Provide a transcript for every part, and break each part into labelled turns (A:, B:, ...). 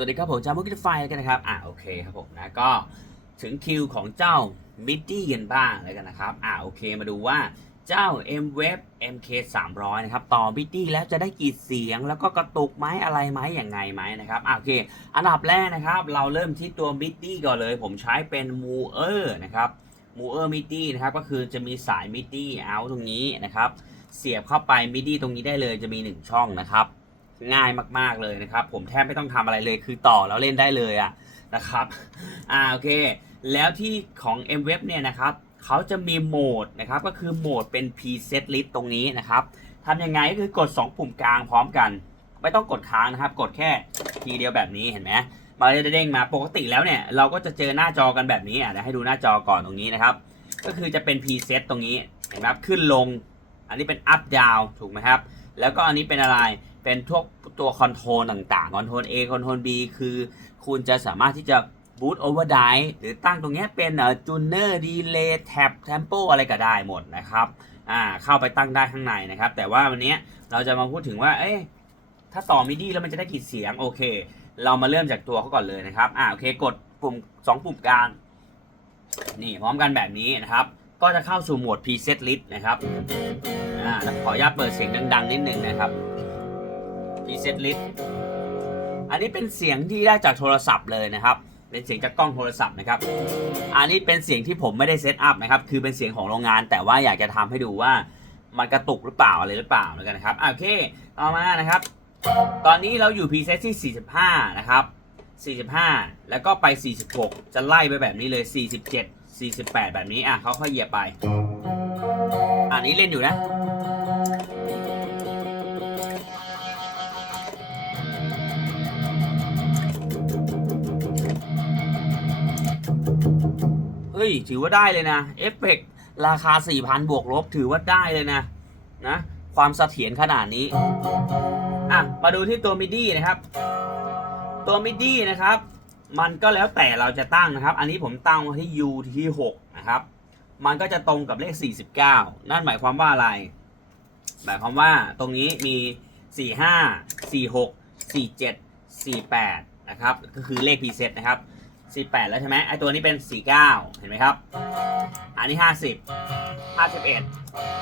A: สวัสดีครับผมจามุกิไฟกันนะครับ อ่าโอเคครับผมนะก็ถึงคิวของเจ้ามิดดี้กันบ้างแล้วกันนะครับ อ่าโอเคมาดูว่าเจ้า M Web MK 300นะครับ ต่อมิดดี้แล้วจะได้กี่เสียง แล้วก็กระตุกไหมอะไรไหมอย่างไงไหมนะครับ อ่าโอเค อันดับแรกนะครับ เราเริ่มที่ตัวมิดดี้ก่อนเลย ผมใช้เป็นมูเออร์นะครับมูเออร์มิดดี้นะครับ ก็คือจะมีสายมิดดี้เอาตรงนี้นะครับ เสียบเข้าไปมิดดี้ตรงนี้ได้เลยจะมี 1 ช่องนะครับ ง่ายมาก ๆเลยนะครับ ผมแทบไม่ต้องทำอะไรเลยคือต่อแล้วเล่นได้เลยอะนะครับอ่าโอเค แล้วที่ของ M Web เนี่ยนะครับเขาจะมีโหมดนะครับก็คือโหมดเป็น preset list ตรงนี้นะครับทำยังไงก็คือกด 2 ปุ่มกลางพร้อมกัน ไม่ต้องกดค้างนะครับ กดแค่ทีเดียวแบบนี้เห็นไหมมันจะเด้งมาปกติแล้วเนี่ยเราก็จะเจอหน้าจอกันแบบนี้อะเดี๋ยวให้ดูหน้าจอก่อนตรงนี้นะครับ ก็คือจะเป็น preset ตรงนี้เห็นไหมครับขึ้นลง อันนี้เป็น up down ถูกไหมครับ แล้วก็อันนี้เป็นอะไร เป็นพวกตัวคอนโทรลต่างๆคอนโทรล A คอนโทรล B คือ คุณจะสามารถที่จะ boot overdrive หรือตั้งตรงเนี้ยเป็นจูเอ่อ tuner delay tab tempo อะไรก็ได้หมดนะครับอ่าเข้าไปตั้งได้ข้างในนะครับ แต่ว่าวันนี้เราจะมาพูดถึงว่า เอ๊ะถ้าต่อมิดีแล้วมันจะได้กี่เสียง โอเค เรามาเริ่มจากตัวเขาก่อนเลยนะครับอ่าโอเค กดปุ่ม 2 ปุ่มกลางนี่พร้อมกันแบบนี้นะครับ ก็จะเข้าสู่โหมด preset list นะครับอ่าขออนุญาตเปิดเสียงดัง ๆ นิดนึงนะครับ preset list อันนี้เป็นเสียงที่ได้จากโทรศัพท์เลยนะครับ เป็นเสียงจากกล้องโทรศัพท์นะครับ อันนี้เป็นเสียงที่ผมไม่ได้เซตอัพนะครับ คือเป็นเสียงของโรงงาน แต่ว่าอยากจะทำให้ดูว่ามันกระตุกหรือเปล่าอะไรหรือเปล่าแล้วกันนะครับ โอเค ต่อมานะครับ ตอนนี้เราอยู่ preset ที่ 45 นะครับ 45 แล้วก็ไป 46 จะไล่ไปแบบนี้เลย 47 48 แบบนี้ อะเขาค่อยเหยียบไป อันนี้เล่นอยู่นะ เฮ้ย ถือว่าได้เลยนะเอฟเฟกราคา 4,000 บวกลบ ถือว่าได้เลยนะนะ ความเสถียรขนาดนี้ อะ มาดูที่ตัวมิดี้นะครับ ตัวมิดี้นะครับ มันก็แล้วแต่เราจะตั้งนะครับ อันนี้ผมตั้งไว้ที่ U ที่ 6 นะครับ มันก็จะตรงกับเลข 49 นั่นหมายความว่าอะไร หมายความว่าตรงนี้มี 45 46 47 48 นะครับ ก็คือเลข preset นะครับ 48 แล้วใช่ไหมไอตัวนี้เป็น 49 เห็นไหมครับ อันนี้ 50 51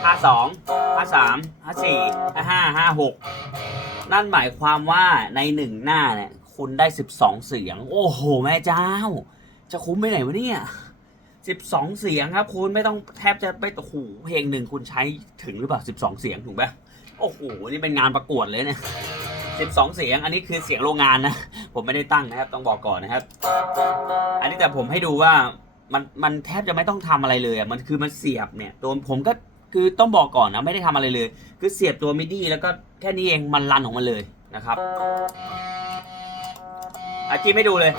A: 52 53 54 55 56 นั่นหมายความว่าในหนึ่งหน้าเนี่ย คุณได้ 12 เสียง โอ้โห แม่เจ้า จะคุ้มไปไหนวะเนี่ย 12 เสียงครับคุณไม่ต้องแทบจะไปโอ้โหเพลงหนึ่งคุณใช้ถึงหรือเปล่า 12 เสียงถูกไหมโอ้โห นี่เป็นงานประกวดเลยเนี่ย 12 เสียง อันนี้คือเสียงโรงงานนะ ผมไม่ได้ตั้งนะครับ ต้องบอกก่อนนะครับ อันนี้แต่ผมให้ดูว่ามันมันแทบจะไม่ต้องทำอะไรเลยอะ มันคือมันเสียบเนี่ย ตัวผมก็คือต้องบอกก่อนนะไม่ได้ทำอะไรเลย คือเสียบตัวมิดี้แล้วก็แค่นี้เองมันรันของมันเลยนะครับอาจีไม่ดูเลย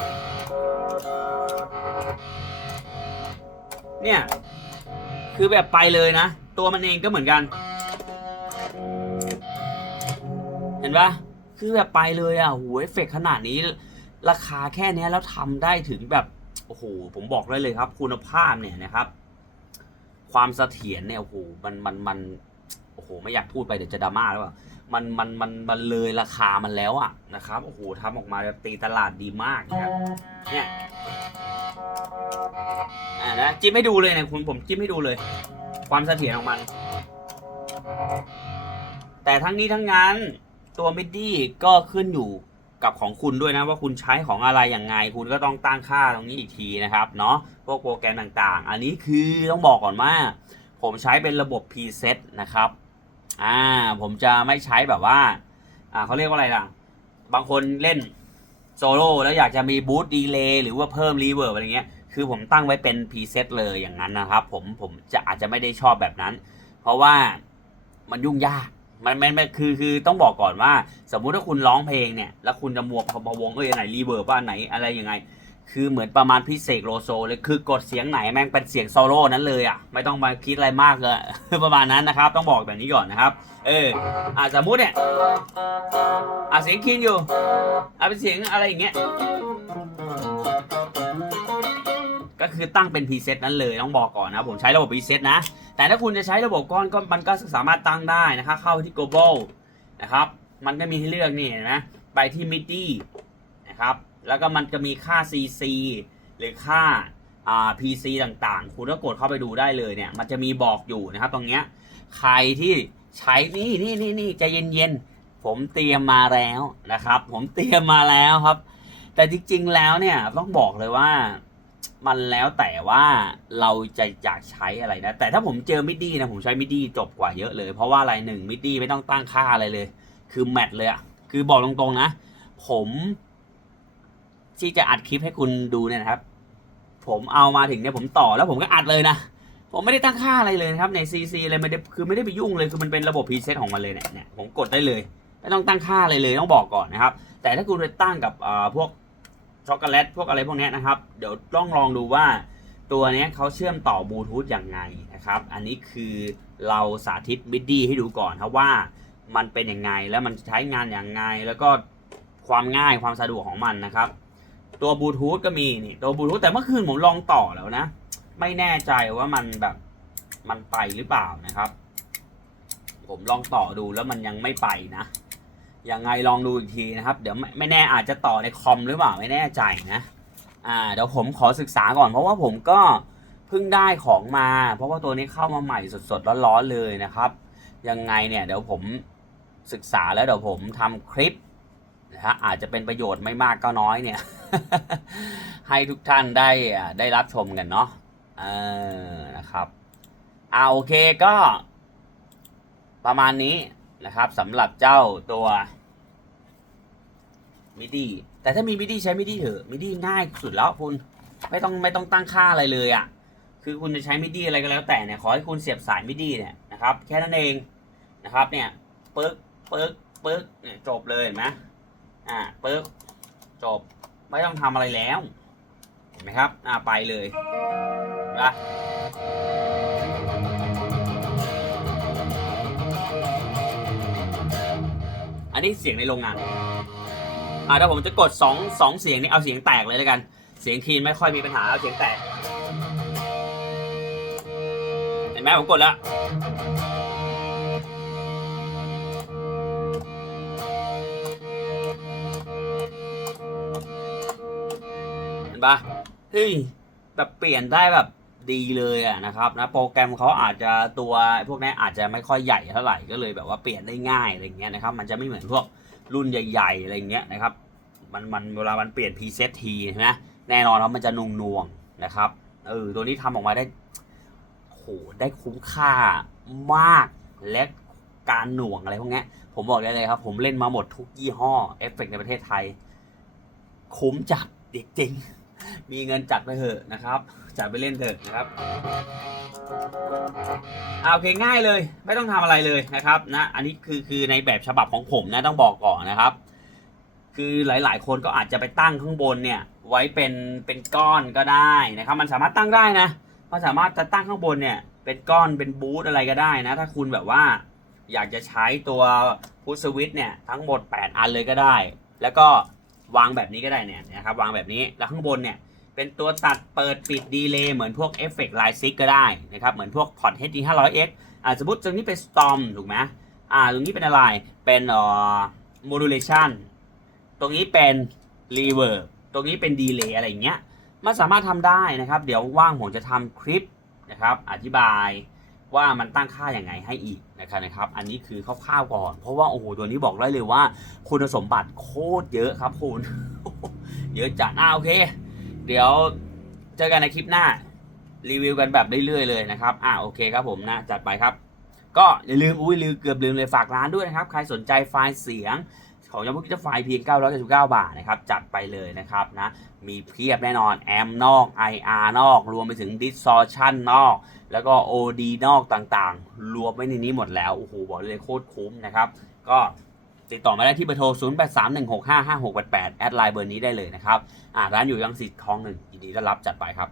A: เนี่ย คือแบบไปเลยนะ ตัวมันเองก็เหมือนกัน เห็นปะ คือแบบไปเลยอะโหเอฟเฟกขนาดนี้ ราคาแค่นี้แล้วทำได้ถึงแบบ โอ้โห ผมบอกได้เลยครับ คุณภาพเนี่ยนะครับ ความเสถียรเนี่ย โอ้โห มัน มัน มันโอ้โห ไม่อยากพูดไปเดี๋ยวจะดราม่าแล้วอะมัน มัน มัน มันเลยราคามันแล้วอะนะครับ โอ้โหทำออกมาตีตลาดดีมากนะครับ เนี่ย อ่านะ จิ้มให้ดูเลยนะคุณผมจิ้มให้ดูเลย ความเสถียรของมัน แต่ทั้งนี้ทั้งนั้น ตัวมิดดี้ก็ขึ้นอยู่กับของคุณด้วยนะว่าคุณใช้ของอะไรอย่างไง คุณก็ต้องตั้งค่าตรงนี้อีกทีนะครับเนาะพวกโปรแกรมต่างๆ อันนี้คือต้องบอกก่อนว่า ผมใช้เป็นระบบ preset นะครับอ่าผมจะไม่ใช้แบบว่าอ่าเขาเรียกว่าอะไรล่ะ บางคนเล่นโซโล่แล้วอยากจะมีบูตดีเลย์หรือว่าเพิ่มรีเวิร์บอะไรเงี้ยคือผมตั้งไว้เป็น preset เลยอย่างนั้นนะครับ ผมผมจะอาจจะไม่ได้ชอบแบบนั้น เพราะว่ามันยุ่งยาก มันมันมันคือคือต้องบอกก่อนว่า สมมุติถ้าคุณร้องเพลงเนี่ย แล้วคุณจะมัวพะวงเอ้ยอันไหนรีเวิร์บว่าอันไหนอะไรยังไง คือเหมือนประมาณพิเศษโลโซเลยคือกดเสียงไหนแม่งเป็นเสียงโซโล่นั้นเลยอะไม่ต้องมาคิดอะไรมากเลย ประมาณนั้นนะครับ ต้องบอกแบบนี้ก่อนนะครับ เอออะสมมุติเนี่ยอะเสียงคีนอยู่อะเป็นเสียงอะไรอย่างเงี้ยก็คือตั้งเป็น preset นั้นเลยต้องบอกก่อนนะผมใช้ระบบ preset นะ แต่ถ้าคุณจะใช้ระบบก้อนก็มันก็สามารถตั้งได้นะครับเข้าที่ global นะครับ มันก็มีให้เลือกนี่เห็นไหมไปที่ MIDI นะครับ แล้วก็มันจะมีค่า CC หรือค่าอ่า PC ต่างๆ คุณก็กดเข้าไปดูได้เลยเนี่ย มันจะมีบอกอยู่นะครับ ตรงเนี้ย ใครที่ใช้นี่นี่นี่นี่ใจเย็นๆ ผมเตรียมมาแล้วนะครับ ผมเตรียมมาแล้วครับ แต่จริงๆ แล้วเนี่ยต้องบอกเลยว่า มันแล้วแต่ว่าเราจะอยากใช้อะไรนะ แต่ถ้าผมเจอมิดดี้นะผมใช้มิดดี้จบกว่าเยอะเลย เพราะว่าอะไรหนึ่งมิดดี้ไม่ต้องตั้งค่าอะไรเลย คือแมทเลยอะคือบอกตรงๆนะ ผมที่จะอัดคลิปให้คุณดูเนี่ยนะครับ ผมเอามาถึงเนี่ยผมต่อแล้วผมก็อัดเลยนะ ผมไม่ได้ตั้งค่าอะไรเลยนะครับใน CC อะไรไม่ได้คือไม่ได้ไปยุ่งเลยคือมันเป็นระบบพรีเซตของมันเลยเนี่ยเนี่ยผมกดได้เลย ไม่ต้องตั้งค่าอะไรเลยต้องบอกก่อนนะครับ แต่ถ้าคุณไปตั้งกับอ่าพวก ช็อกโกแลตพวกอะไรพวกนี้นะครับ เดี๋ยวต้องลองดูว่าตัวนี้เขาเชื่อมต่อบลูทูธอย่างไงนะครับ อันนี้คือเราสาธิตมิดดี้ให้ดูก่อนครับว่ามันเป็นยังไงแล้วมันใช้งานอย่างไง แล้วก็ความง่ายความสะดวกของมันนะครับ ตัวบลูทูธก็มีนี่ตัวบลูทูธแต่เมื่อคืนผมลองต่อแล้วนะ ไม่แน่ใจว่ามันแบบมันไปหรือเปล่านะครับ ผมลองต่อดูแล้วมันยังไม่ไปนะ ยังไงลองดูอีกทีนะครับ เดี๋ยวไม่แน่อาจจะต่อในคอมหรือเปล่าไม่แน่ใจนะอ่าเดี๋ยวผมขอศึกษาก่อน เพราะว่าผมก็เพิ่งได้ของมา เพราะว่าตัวนี้เข้ามาใหม่สดๆร้อนๆเลยนะครับ ยังไงเนี่ยเดี๋ยวผมศึกษาแล้วเดี๋ยวผมทำคลิปนะฮะอาจจะเป็นประโยชน์ไม่มากก็น้อยเนี่ย ให้ทุกท่านได้ได้รับชมกันเนาะเออนะครับอ่าโอเคก็ประมาณนี้นะครับสำหรับเจ้าตัว มิดี้แต่ถ้ามีมิดี้ใช้มิดี้เถอะมิดี้ง่ายสุดแล้วคุณไม่ต้องไม่ต้องตั้งค่าอะไรเลยอะ่ะคือคุณจะใช้มิดี้อะไรก็แล้วแต่เนี่ยขอให้คุณเสียบสายมิดี้เนี่ยนะครับแค่นั้นเองนะครับเนี่ยปึ๊กปึ๊กปึ๊กเนี่ยจบเลยเห็นไหมอ่าปึ๊กจบไม่ต้องทำอะไรแล้วเห็นไหมครับอ่าไปเลยนะอันนี้เสียงในโรงงาน อ่าถ้าผมจะกดสองสองเสียงนี้เอาเสียงแตกเลยแล้วกัน เสียงคีนไม่ค่อยมีปัญหาเอาเสียงแตก เห็นไหมผมกดแล้วเห็นปะเฮ้ยแบบเปลี่ยนได้แบบดีเลยอะนะครับนะโปรแกรมเขาอาจจะตัวพวกนี้อาจจะไม่ค่อยใหญ่เท่าไหร่ก็เลยแบบว่าเปลี่ยนได้ง่ายอะไรเงี้ยนะครับมันจะไม่เหมือนพวก รุ่นใหญ่ๆอะไรเงี้ยนะครับ มันมันเวลามันเปลี่ยนพรีเซตทีใช่ไหมแน่นอนครับมันจะนุ่งนวงนะครับเออตัวนี้ทำออกมาได้โหได้คุ้มค่ามากและการหน่วงอะไรพวกนี้ผมบอกได้เลยครับ ผมเล่นมาหมดทุกยี่ห้อเอฟเฟกในประเทศไทย คุ้มจัดจริงๆ มีเงินจัดไปเถอะนะครับ จัดไปเล่นเถอะนะครับเอาโอเคง่ายเลย ไม่ต้องทำอะไรเลยนะครับนะอันนี้คือคือในแบบฉบับของผมนะต้องบอกก่อนนะครับ คือหลายๆ คนก็อาจจะไปตั้งข้างบนเนี่ยไว้เป็นเป็นก้อนก็ได้นะครับ มันสามารถตั้งได้นะมันสามารถจะตั้งข้างบนเนี่ยเป็นก้อนเป็นบูทอะไรก็ได้นะ ถ้าคุณแบบว่าอยากจะใช้ตัวพุทสวิตเนี่ยทั้งหมด 8 อันเลยก็ได้ แล้วก็ วางแบบนี้ก็ได้เนี่ยนะครับวางแบบนี้แล้วข้างบนเนี่ยเป็นตัวตัดเปิดปิดดีเลย์เหมือนพวกเอฟเฟกต์ไลซิกก็ได้นะครับเหมือนพวกพอร์ต HD 500X อ่าสมมติตรงนี้เป็น Storm ถูกไหมอ่าตรงนี้เป็นอะไรเป็นอ่อ modulation ตรงนี้เป็น reverb ตรงนี้เป็น delay อะไรอย่างเงี้ยมันสามารถทำได้นะครับ เดี๋ยวว่างผมจะทำคลิปนะครับอธิบาย ว่ามันตั้งค่าอย่างไงให้อีกนะครับนะครับ อันนี้คือคร่าวๆก่อน เพราะว่าโอ้โหตัวนี้บอกได้เลยว่า คุณสมบัติโคตรเยอะครับคุณ เยอะจัดอ่าโอเค เดี๋ยวเจอกันในคลิปหน้า รีวิวกันแบบเรื่อยๆเลยนะครับอ่าโอเคครับผมนะจัดไปครับ ก็อย่าลืมอุ้ยลืมเกือบลืมเลยฝากร้านด้วยนะครับ ใครสนใจไฟล์เสียง ของยามุกิจะไฟเพียง 999 บาทนะครับ จัดไปเลยนะครับนะ มีเพียบแน่นอน แอมนอก IR นอก รวมไปถึง Distortion นอก แล้วก็ OD นอกต่างๆ รวมไว้ในนี้หมดแล้ว โอ้โห บอกเลยโคตรคุ้มนะครับ ก็ติดต่อมาได้ที่เบอร์โทร 0831655688 แอดไลน์เบอร์นี้ได้เลยนะครับ อ่าร้านอยู่ยังสิทธิ์คลองหนึ่งยินดีต้อนรับจัดไปครับ